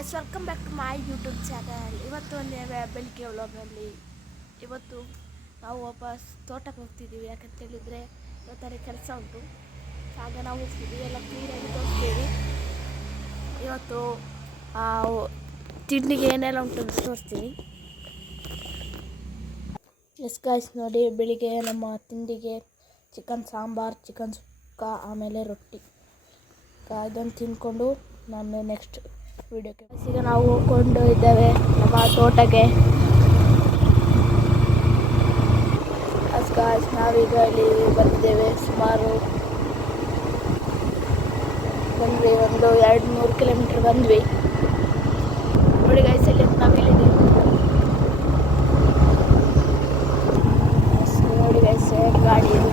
Guys, welcome back to my YouTube channel. ಇವತ್ತು ಒಂದು ಬೆಳಿಗ್ಗೆ ವ್ಲಾಗ್ನಲ್ಲಿ ಇವತ್ತು ನಾವು ವಾಪಸ್ ತೋಟಕ್ಕೆ ಹೋಗ್ತಿದ್ದೀವಿ. ಯಾಕಂತ ಹೇಳಿದರೆ ಇವತ್ತಾರೆ ಕೆಲಸ ಉಂಟು, ಆಗ ನಾವು ಹೋಗ್ತಿದ್ದೀವಿ. ಎಲ್ಲ ಕ್ಲೀನಾಗಿ ತೋರಿಸ್ತೀವಿ. ಇವತ್ತು ತಿಂಡಿಗೆ ಏನೆಲ್ಲ ಉಂಟು ಅಂತ ತೋರಿಸ್ತೀನಿ. ಎಸ್ ಗಾಯ್ಸ್, ನೋಡಿ, ಬೆಳಿಗ್ಗೆ ನಮ್ಮ ತಿಂಡಿಗೆ ಚಿಕನ್ ಸಾಂಬಾರು, ಚಿಕನ್ ಸುಕ್ಕ, ಆಮೇಲೆ ರೊಟ್ಟಿ. ಇದನ್ನು ತಿಂದ್ಕೊಂಡು ನಾನು ನೆಕ್ಸ್ಟ್ ವಿಡಿಯೋಕ್ಕೆ ಈಗ ನಾವು ಹೋಗ್ಕೊಂಡು ಇದ್ದೇವೆ ನಮ್ಮ ತೋಟಕ್ಕೆ. ನಾವೀಗ ಇಲ್ಲಿ ಬಂದಿದ್ದೇವೆ. ಸುಮಾರು ಬಂದ್ವಿ, ಒಂದು 200 ಕಿಲೋಮೀಟರ್ ಬಂದ್ವಿ. ನೋಡಿ ಗೈಸ್, ಇಲ್ಲಿ ನಾವಿಲ್ಲಿದ್ದೀವಿ. ನೋಡಿ ಗೈಸ್, ಗಾಡಿ ಇದು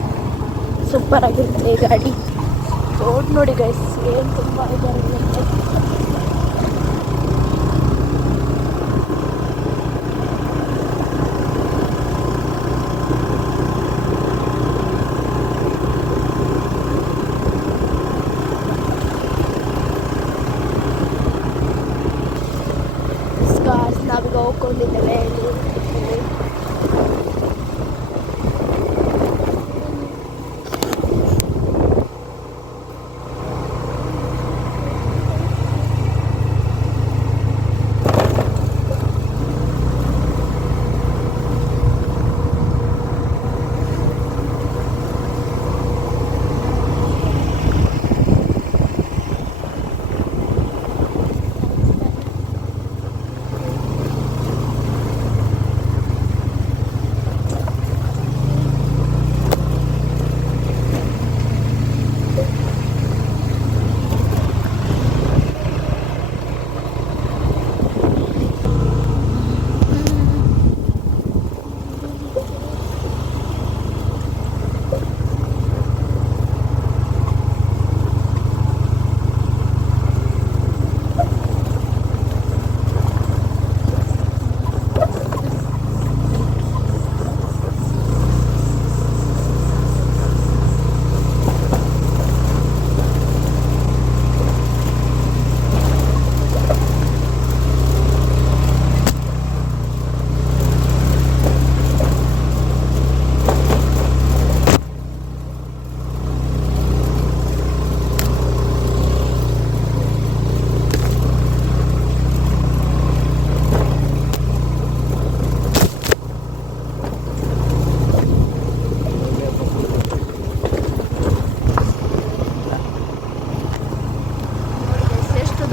ಸೂಪರ್ ಆಗಿರುತ್ತೆ. ಈ ಗಾಡಿ ರೋಡ್ ನೋಡಿ ಗೈಸ್, ಏನು ತುಂಬ ಇದಾಗುತ್ತೆ. ನಾವೀಗ ಹೋಗ್ಕೊಂಡಿದ್ದೇವೆ ಇಲ್ಲಿ.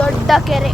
ದೊಡ್ಡ ಕೆರೆ.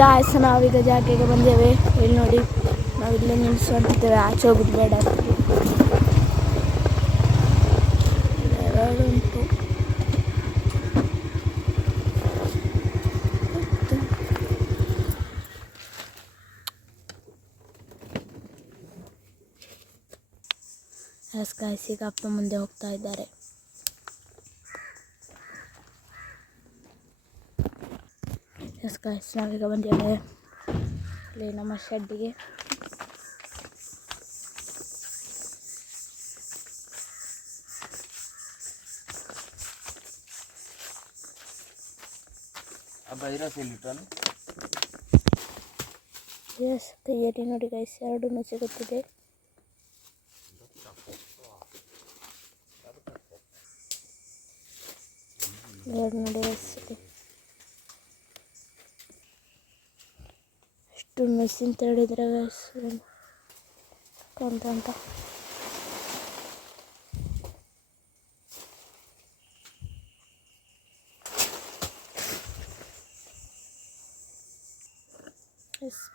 ಗಾಯ್ಸ್, ನಾವೀಗ ಜಾಗಕ್ಕೆ ಬಂದೇವೆ. ಇಲ್ಲಿ ನೋಡಿ, ನಾವಿಲ್ಲೇ ನಿಲ್ಲಿಸುವಂತಿದ್ದೇವೆ. ಆಚೆ ಹೋಗೋದು ಬೇಡ ಉಂಟು. ಗಾಯ್ಸ್, ಈಗ ಅಪ್ಪ ಮುಂದೆ ಹೋಗ್ತಾ ಇದ್ದಾರೆ. ಗಾಯ್ಸ್, ನಾವೀಗ ಬಂದೇವೆ ಇಲ್ಲಿ ನಮ್ಮ ಶೆಡ್ಡಿಗೆ. ಎಸ್, ತಯಾರಿ ನೋಡಿ ಗೈಸ್, ಎರಡೂ ಸಿಗುತ್ತಿದೆ. ಎರಡು ನೋಡಿ ಗೈಸ್, ಎಷ್ಟು ಮೆಷಿನ್ ತಡೆದ್ರೆ ಅಂತ.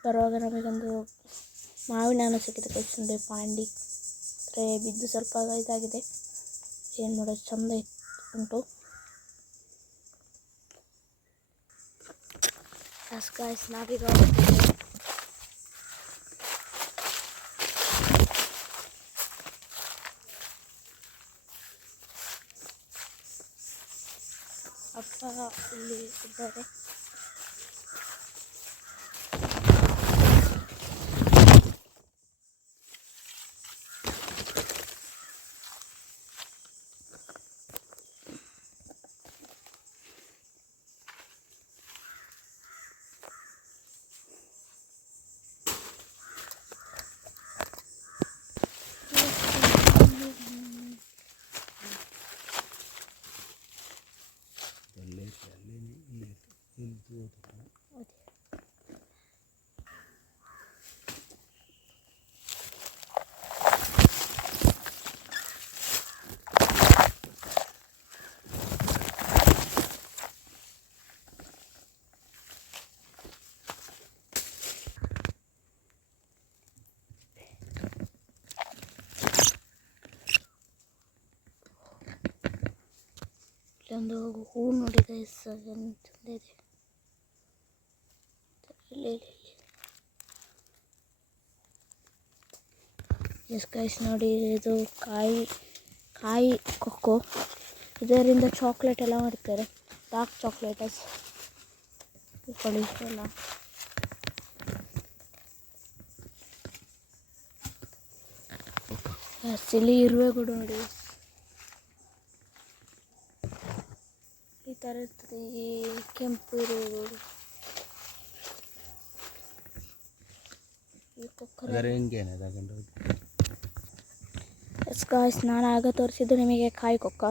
ಬರುವಾಗ ನಮಗೊಂದು ಮಾವಿನ ಹಣ್ಣು ಸಿಕ್ಕಿದೆ. ಪಾಂಡಿ ಟ್ರೇ ಬಿದ್ದು ಸ್ವಲ್ಪ ಇದಾಗಿದೆ. ಏನು ಮಾಡೋದು, ಚಂದ ಉಂಟು. ಗಾಯ್ಸ್ ನಾವೀಗ ಅಪ್ಪ ಇಲ್ಲಿ ಇದ್ದಾರೆ. ಇಲ್ಲೊಂದು ಹೂ ನೋಡಿ ಗೈಸ್, ಚಂದ ಇದೆ. ಎಸ್ ಗೈಸ್ ನೋಡಿ, ಇದು ಕಾಯಿ ಕೊಕ್ಕೋ. ಇದರಿಂದ ಚಾಕ್ಲೇಟ್ ಎಲ್ಲ ಮಾಡ್ತಾರೆ, ಡಾರ್ಕ್ ಚಾಕ್ಲೇಟಸ್ ಎಲ್ಲ. ಇಲ್ಲಿ ಇರುವೆ ಕೂಡ ನೋಡಿ ಈ ಥರ ಇರ್ತದೆ, ಈ ಕೆಂಪು ಇರುವೆಗಳು. ಎಸ್ ಗಾಯ್ಸ್, ನಾನು ಆಗ ತೋರಿಸಿದ್ದು ನಿಮಗೆ ಕಾಯಿ ಕೊಕ್ಕ.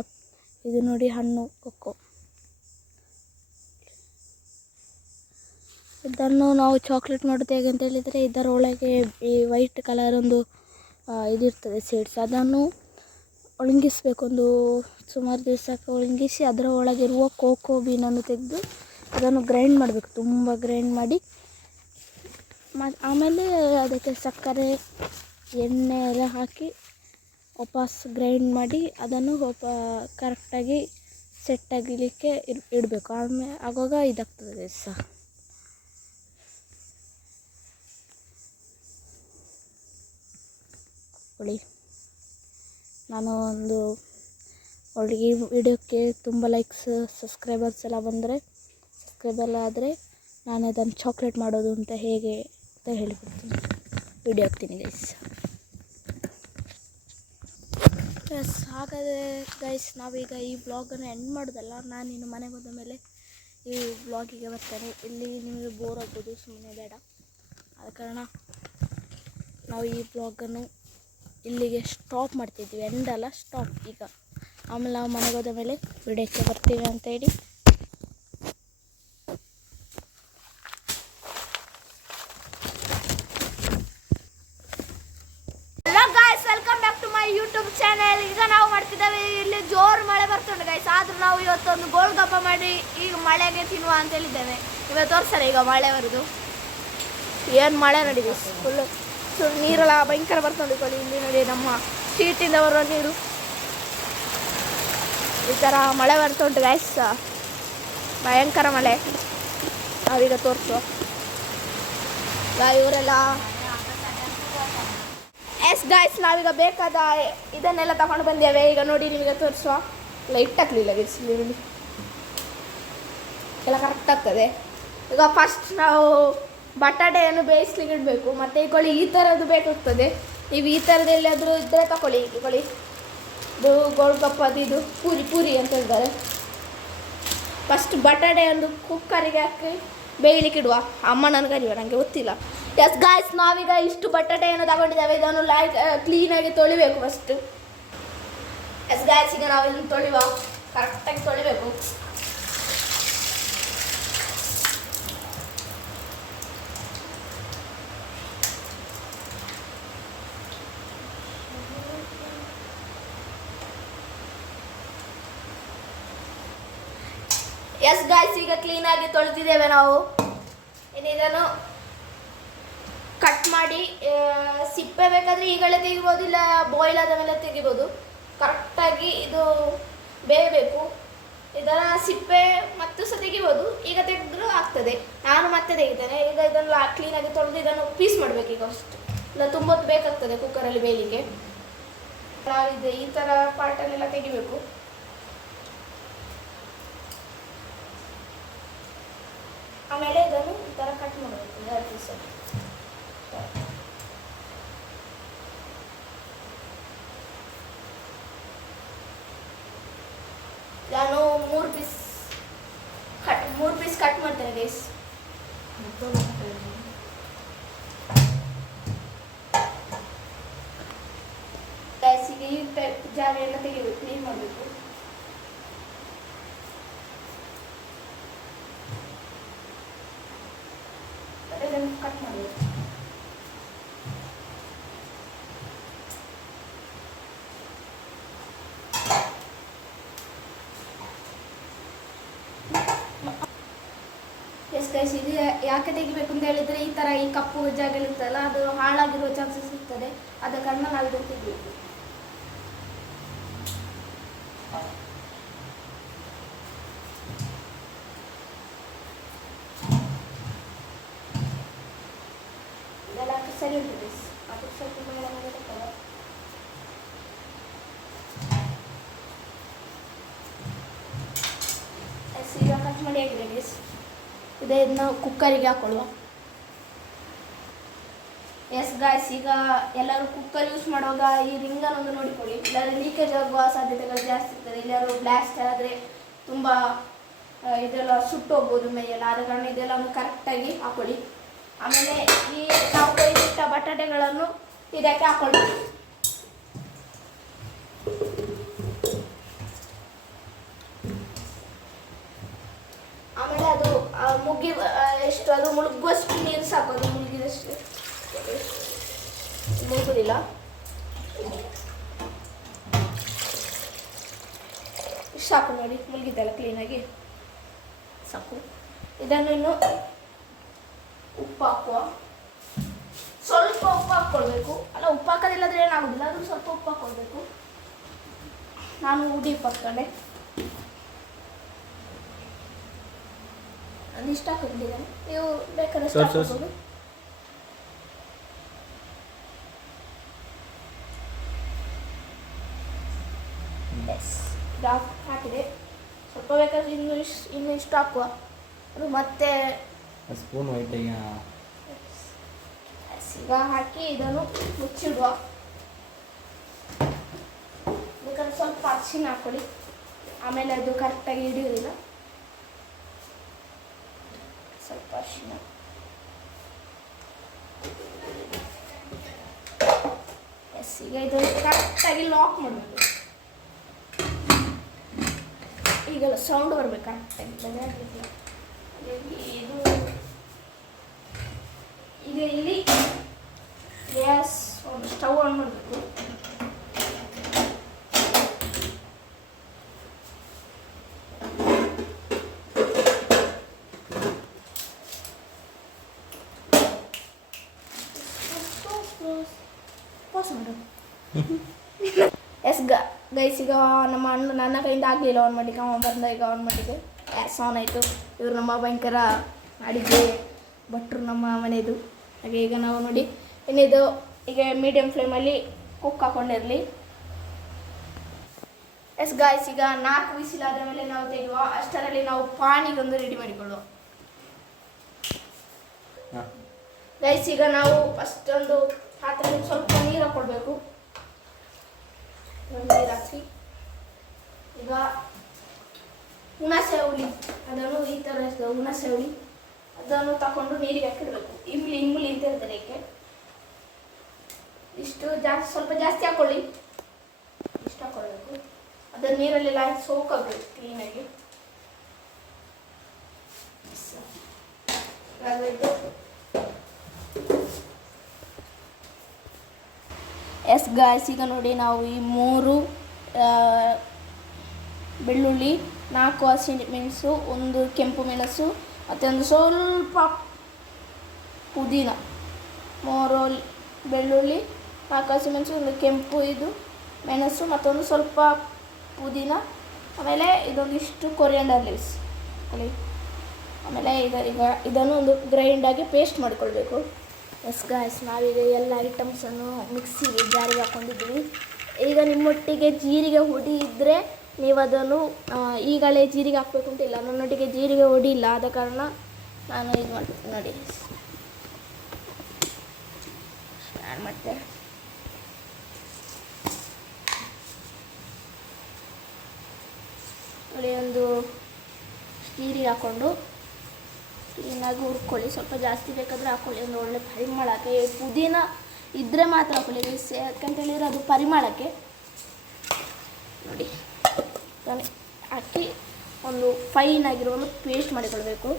ಇದು ನೋಡಿ ಹಣ್ಣು ಕೊಕ್ಕೋ. ಇದನ್ನು ನಾವು ಚಾಕ್ಲೇಟ್ ಮಾಡೋದು ಹೇಗೆ ಅಂತ ಹೇಳಿದರೆ, ಇದರ ಒಳಗೆ ಈ ವೈಟ್ ಕಲರ್ ಒಂದು ಇದಿರ್ತದೆ ಸೀಡ್ಸ್. ಅದನ್ನು ಒಣಗಿಸ್ಬೇಕು, ಒಂದು ಸುಮಾರು ದಿವಸಕ್ಕೆ ಒಣಗಿಸಿ ಅದರ ಒಳಗಿರುವ ಕೋಕೋ ಬೀನನ್ನು ತೆಗೆದು ಅದನ್ನು ಗ್ರೈಂಡ್ ಮಾಡಬೇಕು, ತುಂಬ ಗ್ರೈಂಡ್ ಮಾಡಿ. ಆಮೇಲೆ ಅದಕ್ಕೆ ಸಕ್ಕರೆ ಎಣ್ಣೆ ಎಲ್ಲ ಹಾಕಿ ವಾಪಸ್ ಗ್ರೈಂಡ್ ಮಾಡಿ ಅದನ್ನು ಕರೆಕ್ಟಾಗಿ ಸೆಟ್ ಆಗಲಿಕ್ಕೆ ಇಡಬೇಕು. ಆವಾಗ ಇದಾಗ್ತದೆ ಸಹ. ನೋಡಿ, ನಾನು ಒಂದು ಒಳ್ಳೆಯ ವಿಡಿಯೋಕ್ಕೆ ತುಂಬ ಲೈಕ್ಸ್ ಸಬ್ಸ್ಕ್ರೈಬರ್ಸ್ ಎಲ್ಲ ಬಂದರೆ, ಸಬ್ಸ್ಕ್ರೈಬ್ ಎಲ್ಲ ಆದರೆ ನಾನು ಅದನ್ನು ಚಾಕ್ಲೇಟ್ ಮಾಡೋದು ಅಂತ ಹೇಗೆ ಅಂತ ಹೇಳಿಕೊಡ್ತೀನಿ, ವಿಡಿಯೋ ಹಾಕ್ತೀನಿ ಗೈಸ್. ಎಸ್, ಹಾಗಾದರೆ ಗೈಸ್ ನಾವೀಗ ಈ ಬ್ಲಾಗನ್ನು ಎಂಡ್ ಮಾಡೋದಲ್ಲ. ನಾನು ಇನ್ನು ಮನೆಗೆ ಹೋದ ಮೇಲೆ ಈ ಬ್ಲಾಗಿಗೆ ಬರ್ತೇನೆ. ಇಲ್ಲಿ ನಿಮಗೆ ಬೋರ್ ಆಗ್ಬೋದು, ಸುಮ್ಮನೆ ಬೇಡ. ಆದ ಕಾರಣ ನಾವು ಈ ಬ್ಲಾಗನ್ನು ಇಲ್ಲಿಗೆ ಸ್ಟಾಪ್ ಮಾಡ್ತಿದ್ವಿ, ಎಂಡ್ ಅಲ್ಲ, ಸ್ಟಾಪ್ ಈಗ. ಆಮೇಲೆ ನಾವು ಮನೆಗೆ ಹೋದ ಮೇಲೆ ವಿಡಿಯೋಕ್ಕೆ ಬರ್ತೀವಿ ಅಂತ ಹೇಳಿ. Hello guys, welcome back to my YouTube channel. ಈಗ ನಾವು ಮಾಡ್ತಿದ್ದೇವೆ, ಇಲ್ಲಿ ಜೋರು ಮಳೆ ಬರ್ತುಂಟು ಗೈಸ್. ಆದರೂ ನಾವು ಇವತ್ತೊಂದು ಗೋಲ್ಗಪ್ಪ ಮಾಡಿ ಈಗ ಮಳೆಗೆ ತಿನ್ನುವ ಅಂತ ಹೇಳಿದ್ದೇವೆ. ಇವತ್ತು ತೋರಿಸ್ತಾರೆ ಈಗ ಮಳೆ ಬರೋದು. ಏನು ಮಳೆ ನಡೀದೆ, ಫುಲ್ಲು ನೀರೆಲ್ಲ ಭಯಂಕರ ಬರ್ತುಂಟು. ಇಲ್ಲಿ ನೋಡಿ, ನಮ್ಮ ಶೀಟಿಂದ ಬರುವ ನೀರು ಈ ಥರ ಮಳೆ ಬರ್ತುಂಟು ಗೈಸ್, ಭಯಂಕರ ಮಳೆ. ನಾವೀಗ ತೋರಿಸುವ ಇವರೆಲ್ಲ. ಎಸ್ ಗೈಸ್, ನಾವೀಗ ಬೇಕಾದ ಇದನ್ನೆಲ್ಲ ತಗೊಂಡು ಬಂದೇವೆ. ಈಗ ನೋಡಿ ನಿಮಗೆ ತೋರಿಸುವ. ಇಲ್ಲ ಇಟ್ಟಾಗಲಿಲ್ಲ ಗೈಸ್, ನೋಡಿ ಎಲ್ಲ ಕರೆಕ್ಟ್ ಆಗ್ತದೆ. ಈಗ ಫಸ್ಟ್ ನಾವು ಬಟಾಟೆಯನ್ನು ಬೇಯಿಸ್ಲಿಕ್ಕೆ ಇಡಬೇಕು. ಮತ್ತು ಈ ಥರದ್ದು ಬೇಕಾಗ್ತದೆ. ನೀವು ಈ ಥರದ್ದು ಎಲ್ಲಾದರೂ ಇದ್ದರೆ ತಗೊಳ್ಳಿ. ಇದು ಗೋಲ್ಗಪ್ಪದು, ಇದು ಪೂರಿ ಅಂತ ಹೇಳ್ತಾರೆ. ಫಸ್ಟ್ ಬಟಾಟೆ ಒಂದು ಕುಕ್ಕರಿಗೆ ಹಾಕಿ ಬೇಯಲಿಕ್ಕೆ ಇಡುವ. ಅಮ್ಮನನ್ನು ಕರೆಯುವ, ನನಗೆ ಗೊತ್ತಿಲ್ಲ. ಎಸ್ ಗಾಯ್ಸ್, ನಾವೀಗ ಇಷ್ಟು ಬಟಾಟೆಯನ್ನು ತಗೊಂಡಿದ್ದೇವೆ. ಇದನ್ನು ಕ್ಲೀನಾಗಿ ತೊಳಿಬೇಕು ಫಸ್ಟ್. ಎಸ್ ಗಾಯ್ಸ್, ಈಗ ನಾವು ಇದನ್ನು ತೊಳೆಯುವ, ಕರೆಕ್ಟಾಗಿ ತೊಳಿಬೇಕು. ಎಸ್ ಗಾಯ್ಸ್, ಈಗ ಕ್ಲೀನಾಗಿ ತೊಳೆದಿದ್ದೇವೆ ನಾವು. ಇನ್ನು ಇದನ್ನು ಕಟ್ ಕಟ್ ಮಾಡಿ ಸಿಪ್ಪೆ ಬೇಕಾದರೆ ಈಗಲೇ ತೆಗಿಬೋದು, ಇಲ್ಲ ಬಾಯ್ಲ್ ಆದ ಮೇಲೆ ತೆಗಿಬೋದು. ಕರೆಕ್ಟಾಗಿ ಇದು ಬೇಯಬೇಕು. ಇದರ ಸಿಪ್ಪೆ ಮತ್ತು ಸಹ ತೆಗಿಬೋದು, ಈಗ ತೆಗೆದ್ರೂ ಆಗ್ತದೆ. ನಾನು ಮತ್ತೆ ತೆಗಿತೇನೆ. ಈಗ ಇದನ್ನು ಕ್ಲೀನಾಗಿ ತೊಳೆದು ಇದನ್ನು ಪೀಸ್ ಮಾಡಬೇಕು ಈಗ ಅಷ್ಟು, ಇಲ್ಲ ತುಂಬ ಹೊತ್ತು ಬೇಕಾಗ್ತದೆ ಕುಕ್ಕರಲ್ಲಿ ಬೇಯಲಿಕ್ಕೆ. ಇದೆ ಈ ಥರ ಪಾರ್ಟಲ್ಲೆಲ್ಲ ತೆಗಿಬೇಕು. ಆಮೇಲೆ ಇದನ್ನು ಈ ಥರ ಕಟ್ ಮಾಡಬೇಕು 2 ಪೀಸಲ್ಲಿ. ನಾನು 3 ಪೀಸ್ ಕಟ್ ಮಾಡ್ತೇನೆ ಗೈಸ್. ಈಗ ಈ ಜಾಗ ಎಲ್ಲ ತೆಗಿಬೇಕು, ಕ್ಲೀನ್ ಮಾಡಬೇಕು. ಅದನ್ನು ಕಟ್ ಮಾಡಬೇಕು. ಇದು ಯಾಕೆ ತೆಗಿಬೇಕು ಅಂತ ಹೇಳಿದರೆ, ಈ ಥರ ಈ ಕಪ್ಪು ಜಾಗ ಇರುತ್ತಲ್ಲ, ಅದು ಹಾಳಾಗಿರುವ ಚಾನ್ಸಸ್ ಇರ್ತದೆ. ಆದ ಕಾರಣ ನಾವು ಇದನ್ನು ತೆಗಿಬೇಕು. ಇದೆಲ್ಲ ಸರಿ ಉಂಟು, ಅದು ಸ್ವಲ್ಪ ಮೇಲೆ ಬರ್ತದೆ. ಈಗ ಕಟ್ ಮಾಡಿ ಆಗಿದೆ ಗೈಸ್. ಇದನ್ನು ಕುಕ್ಕರಿಗೆ ಹಾಕೊಳ್ಳುವ. ಎಸ್ ಗಾಯ್ಸ್, ಈಗ ಎಲ್ಲರೂ ಕುಕ್ಕರ್ ಯೂಸ್ ಮಾಡುವಾಗ ಈ ರಿಂಗನ್ನು ಒಂದು ನೋಡಿಕೊಳ್ಳಿ, ಇಲ್ಲಾಂದರೆ ಲೀಕೇಜ್ ಆಗುವ ಸಾಧ್ಯತೆಗಳು ಜಾಸ್ತಿ ಇರ್ತದೆ. ಎಲ್ಲರೂ ಬ್ಲಾಸ್ಟ್ ಆದರೆ ತುಂಬ ಇದೆಲ್ಲ ಸುಟ್ಟು ಹೋಗ್ಬೋದು ಮೈಯೆಲ್ಲ. ಆದ ಕಾರಣ ಇದೆಲ್ಲ ಒಂದು ಕರೆಕ್ಟಾಗಿ ಹಾಕೊಳ್ಳಿ. ಆಮೇಲೆ ಈ ನಾವು ಕೊಯ್ದಿಟ್ಟ ಬಟಾಟೆಗಳನ್ನು ಇದಕ್ಕೆ ಹಾಕೊಳ್ಬೇಕು. ಆಮೇಲೆ ಅದು ಎಷ್ಟು ಅದು ಮುಳುಗುವಷ್ಟು ನೀರು ಸಾಕು. ಅದು ಮುಳುಗಿದಷ್ಟು ಮುಳುಗುದಿಲ್ಲ. ಸಾಕು ನೋಡಿ, ಮುಳುಗಿದ್ದಲ್ಲ ಕ್ಲೀನಾಗಿ ಸಾಕು. ಇದನ್ನು ಇನ್ನು ಉಪ್ಪು ಹಾಕುವ. ಸ್ವಲ್ಪ ಉಪ್ಪು ಹಾಕ್ಕೊಳ್ಬೇಕು. ಅಲ್ಲ, ಉಪ್ಪು ಹಾಕೋದಿಲ್ಲದ್ರೆ ಏನಾಗೋದಿಲ್ಲ, ಅದು ಸ್ವಲ್ಪ ಉಪ್ಪು ಹಾಕ್ಕೊಳ್ಬೇಕು. ನಾನು ಉಡಿ ಉಪ್ಪು ಹಾಕ್ಕೊಂಡೆ. ನಾನು ಇಷ್ಟ ಹಾಕೊಂಡಿದ್ದೇನೆ, ನೀವು ಬೇಕಾದಷ್ಟು ಹಾಕ್ಬೋದು. ಹಾಕಿದೆ. ಸ್ವಲ್ಪ ಬೇಕಾದ್ರೆ ಇನ್ನು ಇಷ್ಟು ಹಾಕುವ. ಅದು ಮತ್ತೆ ಸ್ಪೂನ್ ವೈಟ್ ಈಗ ಹಾಕಿ ಇದನ್ನು ಮುಚ್ಚಿಡುವ. ಬೇಕಾದ್ರೆ ಸ್ವಲ್ಪ ಅರಿಶಿನ ಹಾಕೊಳ್ಳಿ, ಆಮೇಲೆ ಅದು ಕರೆಕ್ಟಾಗಿ ಹಿಡಿಯೋದಿಲ್ಲ. ಸ್ವಲ್ಪ ಅರಿಶಿನ, ಎಸ್. ಈಗ ಇದು ಕರೆಕ್ಟಾಗಿ ಲಾಕ್ ಮಾಡಬೇಕು. ಈಗ ಸೌಂಡ್ ಬರಬೇಕು ಕರೆಕ್ಟಾಗಿ. ಇದು ಈಗ ಇಲ್ಲಿ ಗ್ಯಾಸ್ ಸ್ಟವ್ ಆನ್ ಮಾಡಬೇಕು. ಎಸ್ ಗೈಸ್, ಈಗ ನಮ್ಮ ಅಣ್ಣ ನನ್ನ ಕೈಯಿಂದ ಆಗಲಿಲ್ಲ ಆನ್ ಮಾಡಿಕ್ಕೆ, ಅವ ಬಂದ ಈಗ ಆನ್ ಮಾಡಿದೆ. ಎಸ್, ಆನ್ ಆಯಿತು. ಇವರು ನಮ್ಮ ಭಯಂಕರ ಅಡಿಗೆ ಭಟ್ರು ನಮ್ಮ ಮನೆಯದು. ಹಾಗೆ ಈಗ ನಾವು ನೋಡಿ ಇನ್ನಿದು ಈಗ ಮೀಡಿಯಮ್ ಫ್ಲೇಮಲ್ಲಿ ಕುಕ್ ಹಾಕೊಂಡಿರಲಿ. ಎಸ್ ಗಾಯ್ಸ್, ಈಗ 4 ವಿಸಿಲಾದ ಮೇಲೆ ನಾವು ತೆಗೆಯುವ. ಅಷ್ಟರಲ್ಲಿ ನಾವು ಪಾನಿಗೊಂದು ರೆಡಿ ಮಾಡಿಕೊಳ್ಳುವ. ಗೈಸ್, ಈಗ ನಾವು ಫಸ್ಟ್ ಒಂದು ಪಾತ್ರೆಗೆ ಸ್ವಲ್ಪ ನೀರು ಹಾಕ್ಕೊಳ್ಬೇಕು. ನೀರು ಹಾಕಿ ಈಗ ಹುಣಸೆ ಹುಳಿ, ಅದನ್ನು ಈ ಥರ ಹುಣಸೆ ಹುಳಿ ಅದನ್ನು ತಗೊಂಡು ನೀರಿಗೆ ಹಾಕಿಡಬೇಕು. ಇಮ್ಲಿ ಅಂತ ಹೇಳ್ತಾರೆ ಇದಕ್ಕೆ. ಇಷ್ಟು ಜಾಸ್ತಿ, ಸ್ವಲ್ಪ ಜಾಸ್ತಿ ಹಾಕೊಳ್ಳಿ. ಇಷ್ಟು ಹಾಕ್ಕೊಳ್ಬೇಕು. ಅದನ್ನು ನೀರಲ್ಲೆಲ್ಲ ಸೋಕಾಗಬೇಕು ಕ್ಲೀನಾಗಿ. ಎಸ್ ಗಾಯ್ಸ್, ಈಗ ನೋಡಿ ನಾವು ಈ 3 ಬೆಳ್ಳುಳ್ಳಿ, 4 ಹಸಿಮೆಣಸು, 1 ಕೆಂಪು ಮೆಣಸು ಮತ್ತು ಒಂದು ಸ್ವಲ್ಪ ಪುದೀನ ಮೋರೋಲ್ ಬೆಳ್ಳುಳ್ಳಿ, 4 ಹಸಿಮೆಣಸು, ಒಂದು ಕೆಂಪು ಇದು ಮೆಣಸು, ಮತ್ತೊಂದು ಸ್ವಲ್ಪ ಪುದೀನ, ಆಮೇಲೆ ಇದೊಂದಿಷ್ಟು ಕೊರಿಯಾಂಡರ್ ಲೀವ್ಸ್ ಅಲ್ಲಿ. ಆಮೇಲೆ ಈಗ ಇದನ್ನು ಒಂದು ಗ್ರೈಂಡಾಗಿ ಪೇಸ್ಟ್ ಮಾಡಿಕೊಳ್ಬೇಕು. ಎಸ್ ಗಾಯ್ಸ್, ನಾವೀಗ ಎಲ್ಲ ಐಟಮ್ಸನ್ನು ಮಿಕ್ಸಿಗೆ ಜಾರಿಗೆ ಹಾಕ್ಕೊಂಡಿದ್ವಿ. ಈಗ ನಿಮ್ಮೊಟ್ಟಿಗೆ ಜೀರಿಗೆ ಹುಡಿ ಇದ್ದರೆ ನೀವು ಅದನ್ನು ಈಗಲೇ ಜೀರಿಗೆ ಹಾಕಬೇಕು ಅಂತಿಲ್ಲ. ನನ್ನೊಟ್ಟಿಗೆ ಜೀರಿಗೆ ಹುಡಿ ಇಲ್ಲ, ಆದ ಕಾರಣ ನಾನು ಇದು ಮಾಡ್ತೀನಿ ನೋಡಿ. ಸ್ಟಾರ್ಟ್ ಮಾಡ್ತೇನೆ. ನೋಡಿ, ಒಂದು ಜೀರಿಗೆ ಹಾಕ್ಕೊಂಡು ಕ್ಲೀನಾಗಿ ಹುರ್ಕೊಳ್ಳಿ. ಸ್ವಲ್ಪ ಜಾಸ್ತಿ ಬೇಕಾದರೆ ಹಾಕ್ಕೊಳ್ಳಿ, ಒಂದು ಒಳ್ಳೆ ಪರಿಮಳಕ್ಕೆ. ಪುದೀನ ಇದ್ದರೆ ಮಾತ್ರ ಹಾಕ್ಕೊಳ್ಳಿ, ಯಾಕಂತೇಳಿದರೆ ಅದು ಪರಿಮಳಕ್ಕೆ. ನೋಡಿ, ಹಾಕಿ ಒಂದು ಫೈನ್ ಆಗಿರೋ ಒಂದು ಪೇಸ್ಟ್ ಮಾಡಿಕೊಳ್ಬೇಕು.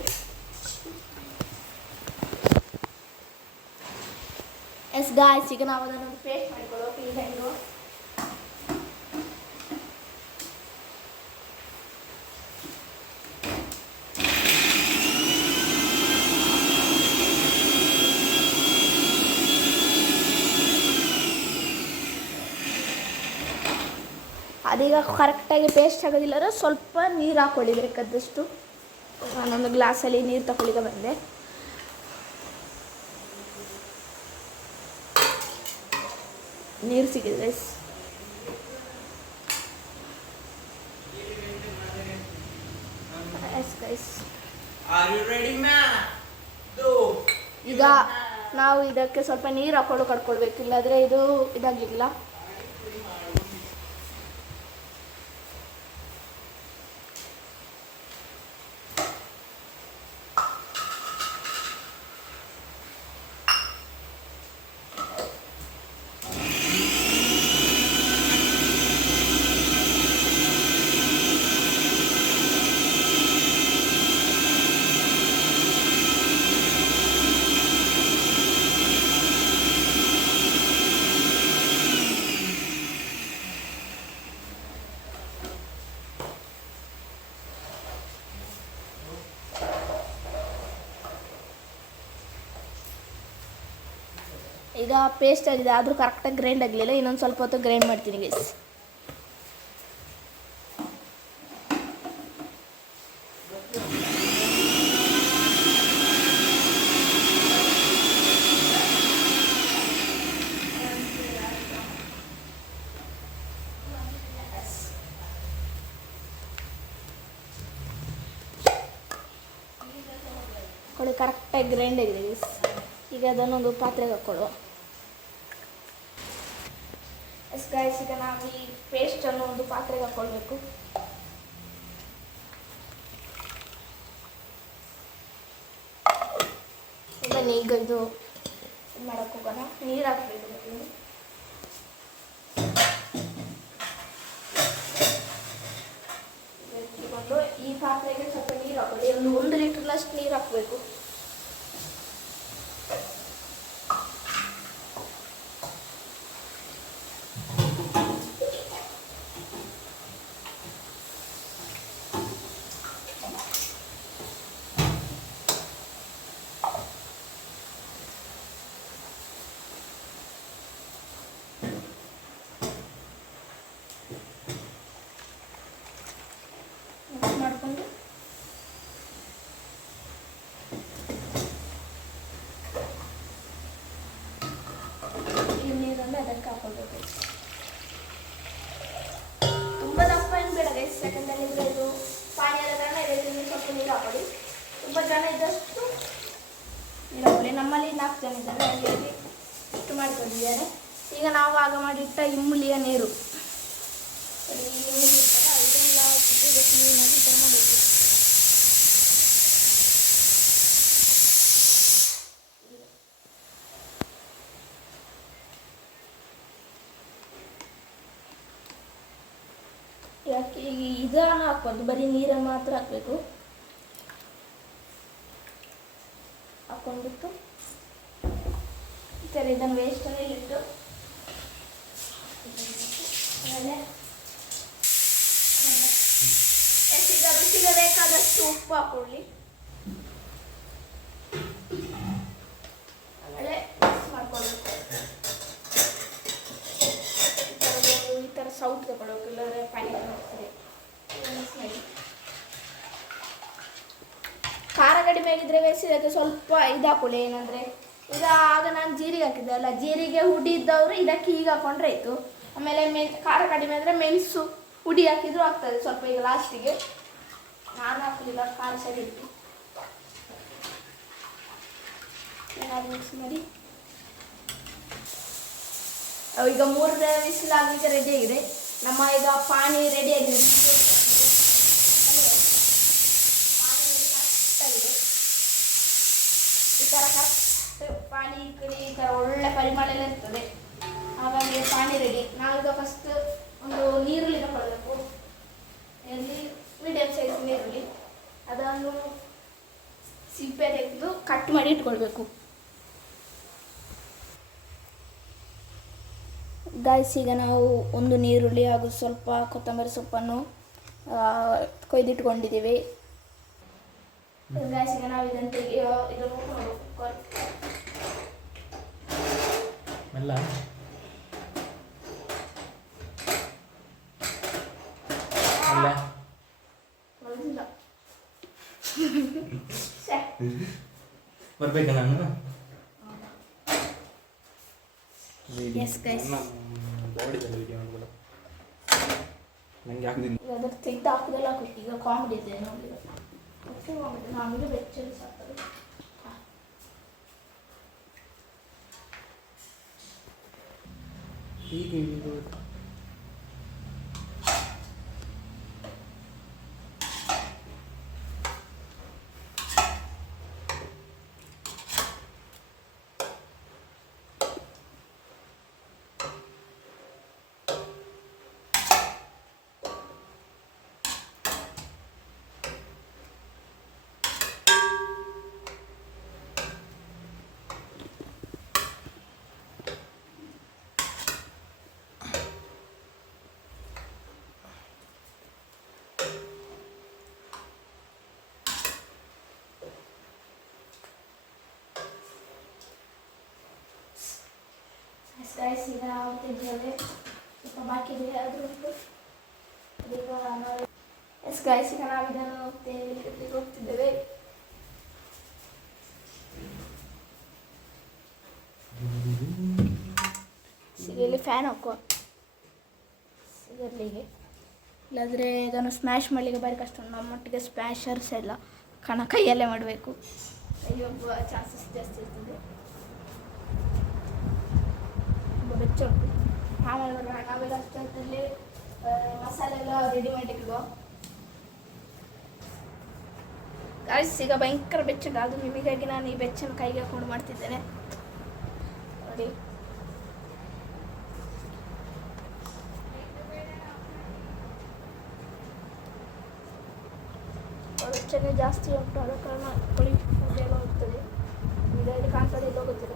ಎಸ್ ಗಾಯ್ಸ್, ಈಗ ನಾವು ಅದನ್ನು ಪೇಸ್ಟ್ ಮಾಡಿಕೊಳ್ಳೋ ಕ್ಲೀನಾಗಿರೋ. ಅದೀಗ ಕರೆಕ್ಟಾಗಿ ಪೇಸ್ಟ್ ಆಗೋದಿಲ್ಲ, ಸ್ವಲ್ಪ ನೀರು ಹಾಕ್ಕೊಳ್ಳಿ ಬೇಕಾದಷ್ಟು. ನಾನೊಂದು ಗ್ಲಾಸಲ್ಲಿ ನೀರು ತಗೊಳ್ಳಿಗೆ ಬಂದೆ. ನೀರು ಸಿಕ್ಕಿದೆ ಗೈಸ್. ಎಸ್ ಗೈಸ್, ಈಗ ನಾವು ಇದಕ್ಕೆ ಸ್ವಲ್ಪ ನೀರು ಹಾಕ್ಕೊಂಡು ಕಟ್ಕೊಳ್ಬೇಕು, ಇಲ್ಲಾಂದರೆ ಇದು ಇದಾಗಿಲ್ಲ. ಈಗ ಪೇಸ್ಟ್ ಆಗಿದೆ, ಆದರೂ ಕರೆಕ್ಟಾಗಿ ಗ್ರೈಂಡ್ ಆಗಲಿಲ್ಲ. ಇನ್ನೊಂದು ಸ್ವಲ್ಪ ಹೊತ್ತು ಗ್ರೈಂಡ್ ಮಾಡ್ತೀನಿ ಗೈಸ್. ಕರೆಕ್ಟಾಗಿ ಗ್ರೈಂಡ್ ಆಗಿದೆ ಗೈಸ್. ಈಗ ಅದನ್ನೊಂದು ಪಾತ್ರೆಗೆ ಹಾಕ್ಕೊಳ್ಳುವ. ಎಸ್ ಗೈಸ್, ಈಗ ನಾವು ಈ ಪೇಸ್ಟನ್ನು ಒಂದು ಪಾತ್ರೆಗೆ ಹಾಕ್ಕೊಳ್ಬೇಕು. ಬನ್ನಿ ಈಗ ಇದು ಮಾಡಕ್ಕೆ ಹೋಗೋಣ. ನೀರು ಹಾಕಬೇಕು. ಇಟ್ಕೊಂಡು ಈ ಪಾತ್ರೆಗೆ ಸ್ವಲ್ಪ ನೀರು ಹಾಕೊಳ್ಳಿ. ಒಂದು 1 ಲೀಟರ್ನಷ್ಟು ನೀರು ಹಾಕಬೇಕು. ಮಾಡಿಕೊಂಡು ಈ ನೀರನ್ನು ಅದಕ್ಕೆ ಹಾಕೊಳ್ಬೇಕು. ತುಂಬ ದಪ್ಪ ಏನು ಬೇಡ ಗೈಸ್, ಯಾಕಂದರೆ ಇದು ಪಾನಿ ಆದ ಕಾರಣ ಇದರಲ್ಲಿ ಸ್ವಲ್ಪ ನೀರು ಹಾಕೊಳ್ಳಿ. ತುಂಬ ಜನ ಇದ್ದಷ್ಟು ನೀರು ಹಾಕೊಳ್ಳಿ. ನಮ್ಮಲ್ಲಿ 4 ಜನ ಇದ್ದಾರೆ, ಹಾಗಾಗಿ ಇಷ್ಟು ಮಾಡಿಕೊಂಡಿದ್ದಾರೆ. ಈಗ ನಾವು ಆಗ ಮಾಡಿಟ್ಟ ಇಂಬುಲಿಯ ನೀರು, ಇಂಬುಲಿ ಇರ್ತಲ್ಲ, ಇದೆಲ್ಲ ಕ್ಲೀನಾಗಿ ಈ ಥರ ಮಾಡಬೇಕು. ಯಾಕೆ ಈಗ ಇದನ್ನು ಹಾಕ್ಬಾರ್ದು, ಬರೀ ನೀರನ್ನು ಮಾತ್ರ ಹಾಕಬೇಕು. ಹಾಕ್ಕೊಂಡ್ಬಿಟ್ಟು ಈ ಥರ ಇದನ್ನು ವೇಸ್ಟನ್ನು ಇಟ್ಟು ಆಮೇಲೆ ಈಗ ರುಚಿಗೆ ಬೇಕಾದಷ್ಟು ಉಪ್ಪು ಹಾಕೊಳ್ಳಿ. ಆಮೇಲೆ ಮಿಕ್ಸ್ ಮಾಡ್ಕೊಳ್ಳಿ. ಸೌಟ್ಗೆ ಕೊಡಬೇಕು, ಇಲ್ಲಾಂದರೆ ಪ್ಯಾನಿಕ್ ಹೋಗ್ತದೆ. ಖಾರ ಕಡಿಮೆ ಆಗಿದ್ದರೆ ಇದಕ್ಕೆ ಸ್ವಲ್ಪ ಇದು ಹಾಕೊಳ್ಳಿ. ಏನಂದರೆ ಈಗ ಆಗ ನಾನು ಜೀರಿಗೆ ಹಾಕಿದ್ದೆ ಅಲ್ಲ, ಜೀರಿಗೆ ಹುಡಿ ಇದ್ದವರು ಇದಕ್ಕೆ ಈಗ ಹಾಕೊಂಡ್ರೆ ಆಯಿತು. ಆಮೇಲೆ ಖಾರ ಕಡಿಮೆ ಅಂದರೆ ಮೆಣಸು ಹುಡಿ ಹಾಕಿದ್ರು ಆಗ್ತದೆ ಸ್ವಲ್ಪ. ಈಗ ಲಾಸ್ಟಿಗೆ ನಾನು ಹಾಕಲಿಲ್ಲ, ಖಾರ ಸರಿ ಇತ್ತು. ಏನಾದರೂ ಮಿಕ್ಸ್ ಮಾಡಿ ಈಗ 3 ವಿಸಿಲ್ ಆಗಲಿಕ್ಕೆ ರೆಡಿ ಆಗಿದೆ. ನಮ್ಮ ಈಗ ಪಾನಿ ರೆಡಿ ಆಗಿದೆ. ಈ ಥರ ಕರೆಕ್ಟ್ ಪಾನಿ ಈ ಥರ ಒಳ್ಳೆ ಪರಿಮಳ ಎಲ್ಲ ಇರ್ತದೆ. ಹಾಗಾಗಿ ಪಾನಿ ರೆಡಿ. ನಾವೀಗ ಫಸ್ಟ್ ಒಂದು ನೀರುಳ್ಳಿ ತಗೊಳ್ಬೇಕು. ಮೀಡಿಯಮ್ ಸೈಜ್ ನೀರುಳ್ಳಿ, ಅದನ್ನು ಸಿಪ್ಪೆ ತೆಗೆದು ಕಟ್ ಮಾಡಿ ಇಟ್ಕೊಳ್ಬೇಕು. ಗಾಯ್ಸ್, ಈಗ ನಾವು ಒಂದು ನೀರುಳ್ಳಿ ಹಾಗೂ ಸ್ವಲ್ಪ ಕೊತ್ತಂಬರಿ ಸೊಪ್ಪನ್ನು ಕೊಯ್ದಿಟ್ಕೊಂಡಿದ್ದೀವಿ. ಗಾಯ್ಸ್, ಈಗ ನಾವು ಇದನ್ನು ಬರ್ಬೇಕಾ ನಾನು? ಅದಕ್ಕೆ ತೆಗೆದು ಹಾಕಿದೆಲ್ಲ ಈಗ ಕಾಮಿಡಿ ಇದೆ ನೋಡಿ. ನಮಗೆ ಬೆಚ್ಚಲು ಸಾಕ್ತದೆ. ಹೀಗೆ ಗೈಸ್, ಈಗ ನಾವು ತೆಗೆಯೋದೆ ಸ್ವಲ್ಪ ಬಾಕಿ ಇದೆ, ಅದು ಉಂಟು. ಈಗ ನಾವು ಗೈಸ್, ಈಗ ನಾವು ಇದನ್ನು ತೆಗೆಯಲಿಕ್ಕೆ ಹೋಗ್ತಿದ್ದೇವೆ. ಇಲ್ಲಿ ಫ್ಯಾನ್ ಹಾಕುವ ಇದರಲ್ಲಿಗೆ, ಇಲ್ಲಾಂದರೆ ಇದನ್ನು ಸ್ಮ್ಯಾಶ್ ಮಾಡಲಿಕ್ಕೆ ಭಾರಿ ಕಷ್ಟ. ನಮ್ಮೊಟ್ಟಿಗೆ ಸ್ಮ್ಯಾಶರ್ಸ್ ಎಲ್ಲ ಕೈಯಲ್ಲೇ ಮಾಡಬೇಕು. ಕೈ ಹೋಗುವ ಚಾನ್ಸಸ್ ಜಾಸ್ತಿ ಇರ್ತದೆ. ಬೆಚ್ಚ ಉಂಟು. ಆಮೇಲೆ ನಾವೆಲ್ಲ ಅಷ್ಟೊತ್ತಲ್ಲಿ ಮಸಾಲೆ ಎಲ್ಲ ರೆಡಿ ಮಾಡಿಡುವ. ಗಾಯ್ಸ್, ಈಗ ಭಯಂಕರ ಬೆಚ್ಚುಂಟು. ಅದು ನಿಮಗಾಗಿ ನಾನು ಈ ಬೆಚ್ಚನ್ನು ಕೈಗೆ ಹಾಕೊಂಡು ಮಾಡ್ತಿದ್ದೇನೆ ನೋಡಿ. ಬೆಚ್ಚನೆ ಜಾಸ್ತಿ ಉಂಟು, ಆದ ಕಾರಣ ಹೊಳಿ ಬೇಗ ಹೋಗ್ತದೆ. ಇದರಲ್ಲಿ ಕಾಣ್ತದೆ, ಇಲ್ಲ ಗೊತ್ತಿಲ್ಲ.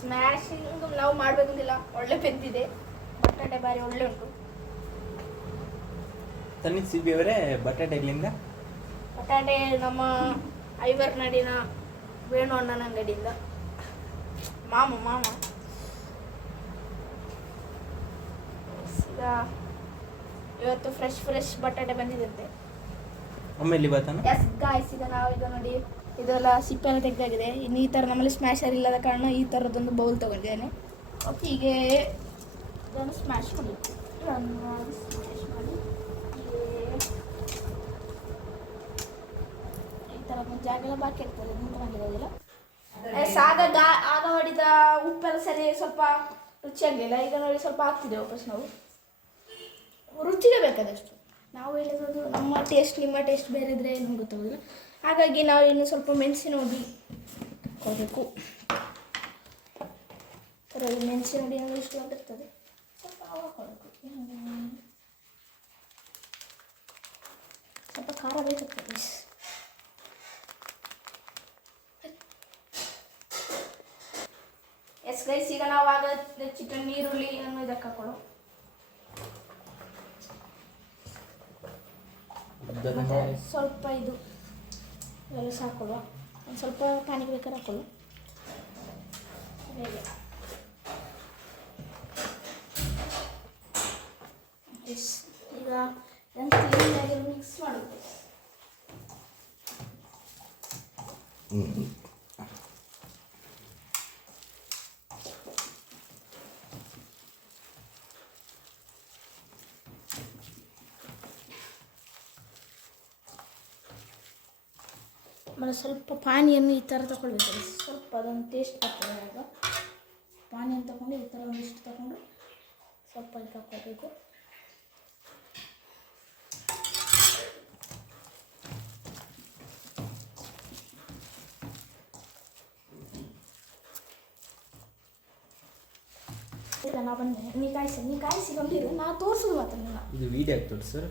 ಸ್ಮ್ಯಾಶಿಂಗ್ ನಾವು ಮಾಡಬೇಕಂತಿಲ್ಲ, ಒಳ್ಳೆ ಬೆಂದಿದೆ. ಬಟಾಟೆ ಬಾರಿ ಒಳ್ಳೆ ಉಂಟು. ತನ್ನಿ ಸಿಬಿ ಅವರೇ, ಬಟಾಟೆ ಎಲ್ಲಿಂದ? ಬಟಾಟೆ ನಮ್ಮ ಐವರ್ನಾಡಿನ ವೇಣು ಅಣ್ಣನ ಅಂಗಡಿಯಿಂದ. ಮಾಮ ಈಗ ಇವತ್ತು ಫ್ರೆಶ್ ಬಟಾಟೆ ಬಂದಿದಂತೆ. ಒಮ್ಮೆಲ್ಲಿ ಬರ್ತಾನೆ. ಎಸ್ ಗಾಯ್ಸ್, ಈಗ ನಾವು ಈಗ ನೋಡಿ ಇದೆಲ್ಲ ಸಿಪ್ಪೆಲ್ಲ ತೆಗೆದಾಗಿದೆ. ಇನ್ನು ಈ ಥರ ನಮ್ಮಲ್ಲಿ ಸ್ಮ್ಯಾಶರ್ ಇಲ್ಲದ ಕಾರಣ ಈ ಥರದ್ದೊಂದು ಬೌಲ್ ತಗೊಂಡಿದ್ದೇನೆ. ಓಕೆ, ಹೀಗೆ ಇದನ್ನು ಸ್ಮ್ಯಾಶ್ ಮಾಡಬೇಕು. ಸ್ಮ್ಯಾಶ್ ಮಾಡಿ ಈ ಥರ ಜಾಗ ಎಲ್ಲ ಬಾಕಿ ಇರ್ತದೆ, ನಿಂತ್ಕೊಂಡಿರೋದಿಲ್ಲ. ಆಗ ಹೊಡಿದ ಉಪ್ಪೆಲ್ಲ ಸರಿ ಸ್ವಲ್ಪ ರುಚಿಯಾಗಲಿಲ್ಲ. ಈಗ ನೋಡಿ ಸ್ವಲ್ಪ ಹಾಕ್ತಿದೆ ವಾಪಸ್ ನಾವು. ರುಚಿಗೆ ಬೇಕಾದಷ್ಟು. ನಾವು ಹೇಳಿರೋದು ನಮ್ಮ ಟೇಸ್ಟ್, ನಿಮ್ಮ ಟೇಸ್ಟ್ ಬೇರೆ ಇದ್ದರೆ ಏನು ಗೊತ್ತಾಗೋದಿಲ್ಲ. ಹಾಗಾಗಿ ನಾವು ಇನ್ನು ಸ್ವಲ್ಪ ಮೆಣಸಿನ ಹುಡಿ ಹಾಕೋಬೇಕು. ಅದರಲ್ಲಿ ಮೆಣಸಿನ ಹುಡಿ ಅಂದರೆ ಇಷ್ಟವಾಗಿರ್ತದೆ, ಸ್ವಲ್ಪ ಹಾಕೋಬೇಕು. ಸ್ವಲ್ಪ ಖಾರ ಬೇಕಾಗ್ತದೆ ಗೈಸ್. ಎಸ್ ಗೈಸ್, ಈಗ ನಾವು ಆಗ ಚಿಕನ್ ಈರುಳ್ಳಿ ಅನ್ನು ಇದಕ್ಕೆ ಹಾಕೊಳ್ಳೋ. ಮತ್ತೆ ಸ್ವಲ್ಪ ಇದು ಎಲ್ಲ ಹಾಕೊಳ್ಳುವ. ಒಂದು ಸ್ವಲ್ಪ ಪಾನಿಗೆ ಬೇಕಾದ್ರೆ ಹಾಕೊಳ್ಳು. ಹೇಗೆ ಎಸ್, ಈಗ ಇದನ್ನು ಕ್ಲೀನಾಗಿ ಮಿಕ್ಸ್ ಮಾಡೋದು. ಆಮೇಲೆ ಸ್ವಲ್ಪ ಪಾನಿಯನ್ನು ಈ ಥರ ತಗೊಳ್ಬೇಕು. ಸ್ವಲ್ಪ ಅದೊಂದು ಟೇಸ್ಟ್ ಬರ್ತದೆ. ಆಗ ಪಾನಿಯನ್ನು ತಗೊಂಡು ಈ ಥರ ಒಂದಿಷ್ಟು ತಗೊಂಡು ಸ್ವಲ್ಪ ಇದು ಹಾಕ್ಕೋಬೇಕು. ಇಲ್ಲ, ನಾ ಬಂದೆ. ನೀ ಕಾಯಿಸಿ ಬಂದಿರು, ನಾ ತೋರಿಸೋದು ಮಾತ್ರ ನಿನ್ನ. ಇದು ವೀಡಿಯೋ ಆಗ್ತದೆ ಸರ್.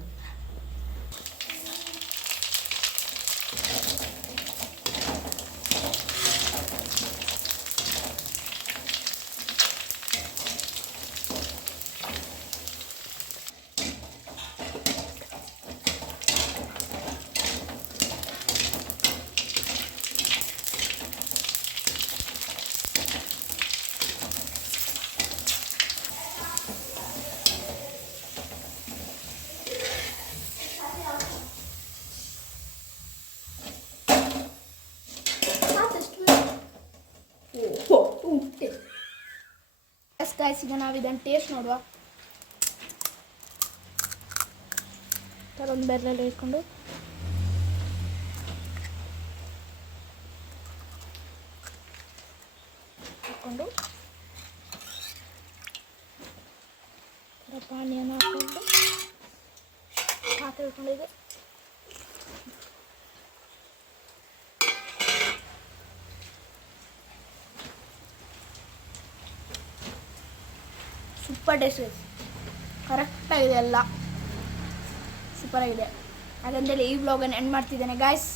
ಗೈಸ್, ಈಗ ನಾವು ಇದನ್ನು ಟೇಸ್ಟ್ ನೋಡುವ. ಒಂದು ಬೆರಳಲ್ಲಿ ಇಟ್ಕೊಂಡು ಹಾಕ್ಕೊಂಡು ಪಾನಿಯನ್ನು ಹಾಕ್ಕೊಂಡು ಪಾತ್ರೆ ಇಟ್ಕೊಂಡಿದೆ. ಸೂಪರ್ ಟೇಸ್ಟ್ ಇದೆ, ಕರೆಕ್ಟಾಗಿದೆ, ಎಲ್ಲ ಸೂಪರಾಗಿದೆ. ಹಾಗಂತೇಳಿ ಈ ವ್ಲಾಗನ್ನು ಎಂಡ್ ಮಾಡ್ತಿದ್ದೇನೆ ಗೈಸ್.